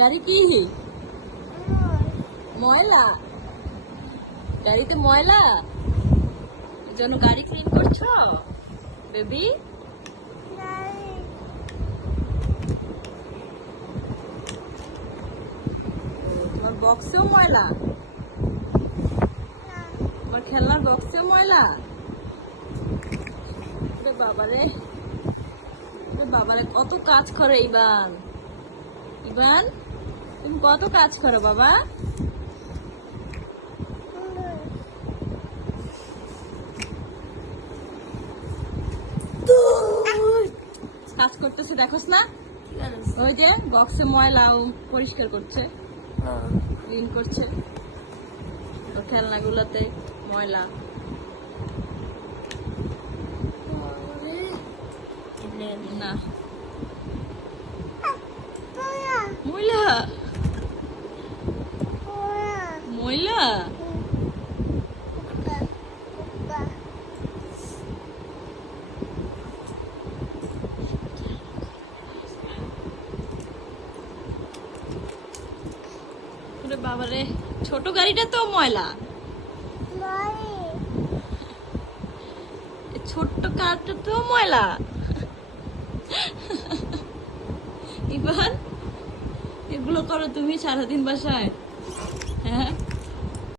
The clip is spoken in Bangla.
গাড়ি কি ময়লা? গাড়িতে ময়লা, এজন্য গাড়ি ক্লিন করছো বেবি? তোমার বক্সেও ময়লা? তোমার খেলনার বক্সেও ময়লা? বাবারে বাবারে, কত কাজ করে ইবান। ইবান, তুমি কত কাজ করো বাবা? কাজ করতেছে দেখোস না? ওই যে বক্সে ময়লা পরিষ্কার করছে, ক্লিন করছে তো খেলনাগুলোতে ময়লা। না ময়লা ময়লা বাবারে, ছোট গাড়িটা তো ময়লা, ছোট্ট কারটা তো ময়লা। ইবান, এগুলো করো তুমি সারাদিন বাসায়? হ্যাঁ।